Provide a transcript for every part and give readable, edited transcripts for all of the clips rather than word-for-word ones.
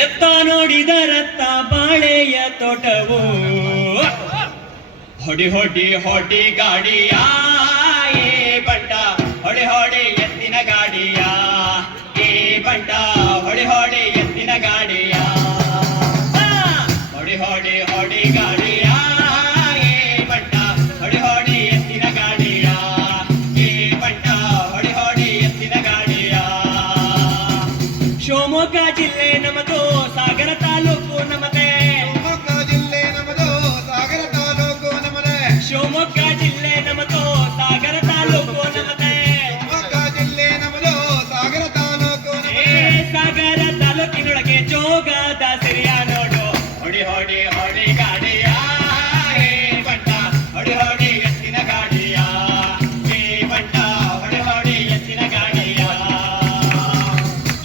ಎತ್ತ ನೋಡಿದರತ್ತ ಬಾಳೆಯ ತೋಟವು ಹೊಡಿ ಹೊಡಿ ಹೊಡಿ ಗಾಡಿಯ ಏ ಬಂಟ ಹೊಡಿ ಹೊಡಿ ಎತ್ತಿನ ಗಾಡಿಯ ಏ ಬಂಟ ಹೊಡಿ ಹೊಡಿ ಎತ್ತಿನ ಗಾಡಿಯ ಹೊಡಿ ಹೊಡಿ ಹೊಡಿ ಗಾಡಿಯ ಏ ಬಂಟ ಹೊಡಿ ಹೊಡಿ ಎತ್ತಿನ ಗಾಡಿಯ ಏ ಬಂಟ ಹೊಡಿ ಹೊಡಿ ಎತ್ತಿನ ಗಾಡಿಯ ಶಿವಮೊಗ್ಗ ಜಿಲ್ಲೆ ನಮ್ಮದು ಸಾಗರ ತಾಲೂಕು ನಮ್ಮದೇ ಶಿವಮೊಗ್ಗ ಜಿಲ್ಲೆ ನಮ್ಮದು ಸಾಗರ ತಾಲೂಕು ನಮ್ಮದೇ ಶಿವಮೊಗ್ಗ ಜಿಲ್ಲೆ ನಮ್ಮದು ಸಾಗರ ತಾಲೂಕು ನಮ್ಮದೇ ಶಿವಮೊಗ್ಗ ಜಿಲ್ಲೆ ನಮ್ಮದು ಸಾಗರ ತಾಲೂಕು ಸಾಗರ ತಾಲೂಕಿನೊಳಗೆ ಜೋಗದ ಸಿರಿಯ ನೋಡು ಹೊಡಿ ಹೊಡಿ ಹೊಡಿ ಗಾಡಿಯ ಏ ಬಂಟ ಹೊಡಿ ಹೊಡಿ ಎತ್ತಿನ ಗಾಡಿಯ ಏ ಬಂಟ ಹೊಡಿ ಹೊಡಿ ಎತ್ತಿನ ಗಾಡಿಯ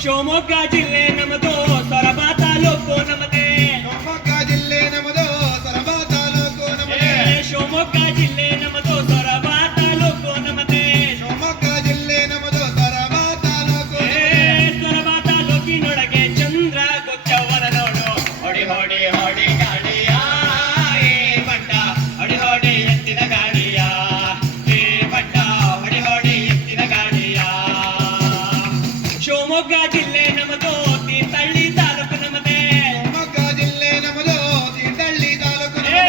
ಶಿವಮೊಗ್ಗ ಜಿಲ್ಲೆ ನಮ್ಮದು ಸೊರಬ ತಾಲೂಕು ನಮ್ಮದೇ ಶಿವಮೊಗ್ಗ ಜಿಲ್ಲೆ ನಮ್ಮದು ಸೊರಬ ತಾಲೂಕು ನಮ್ಮದೇ ಶಿವಮೊಗ್ಗ ಜಿಲ್ಲೆ ನಮ್ಮದು ಸೊರಬ ತಾಲೂಕು ನಮ್ಮದೇ ಶಿವಮೊಗ್ಗ ಜಿಲ್ಲೆ ನಮ್ಮದು ಸೊರಬ ತಾಲೂಕು ಸೊರಬ ತಾಲೂಕಿನೊಳಗೆ ಚಂದ್ರ ಗುಚ್ಚವನ ನೋಡು ಹೊಡಿ ಹೊಡಿ ಹೊಡಿ ಗಾಡಿಯ ಏ ಬಂಟ ಹೊಡಿ ಹೊಡಿ ಎತ್ತಿನ ಗಾಡಿಯ ಏ ಬಂಟ ಹೊಡಿ ಹೊಡಿ ಎತ್ತಿನ ಗಾಡಿಯ ಶಿವಮೊಗ್ಗ ಜಿಲ್ಲೆ ನಮ್ಮದು ತೀರ್ಥಹಳ್ಳಿ ತಾಲೂಕು ನಮ್ಮದೇ ಶಿವಮೊಗ್ಗ ಜಿಲ್ಲೆ ನಮ್ಮದು ತೀರ್ಥಹಳ್ಳಿ ತಾಲೂಕು ನಮ್ಮದೇ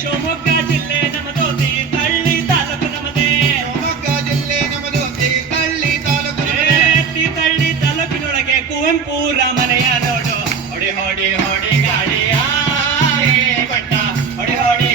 ಶಿವಮೊಗ್ಗ ಜಿಲ್ಲೆ ನಮ್ಮದು ತೀರ್ಥಹಳ್ಳಿ ತಾಲೂಕು ನಮ್ಮದೇ ಶಿವಮೊಗ್ಗ ಜಿಲ್ಲೆ ನಮ್ಮದು ತೀರ್ಥಹಳ್ಳಿ ತಾಲೂಕು ನಮ್ಮದೇ ತೀರ್ಥಹಳ್ಳಿ ತಾಲೂಕಿನೊಳಗೆ ಕುವೆಂಪುರ ಮನೆಯ ನೋಡು ಹೊಡಿ ಹೊಡಿ ಹೊಡಿ ಗಾಡಿಯ ಏ ಬಂಟ ಹೊಡಿ ಹೊಡಿ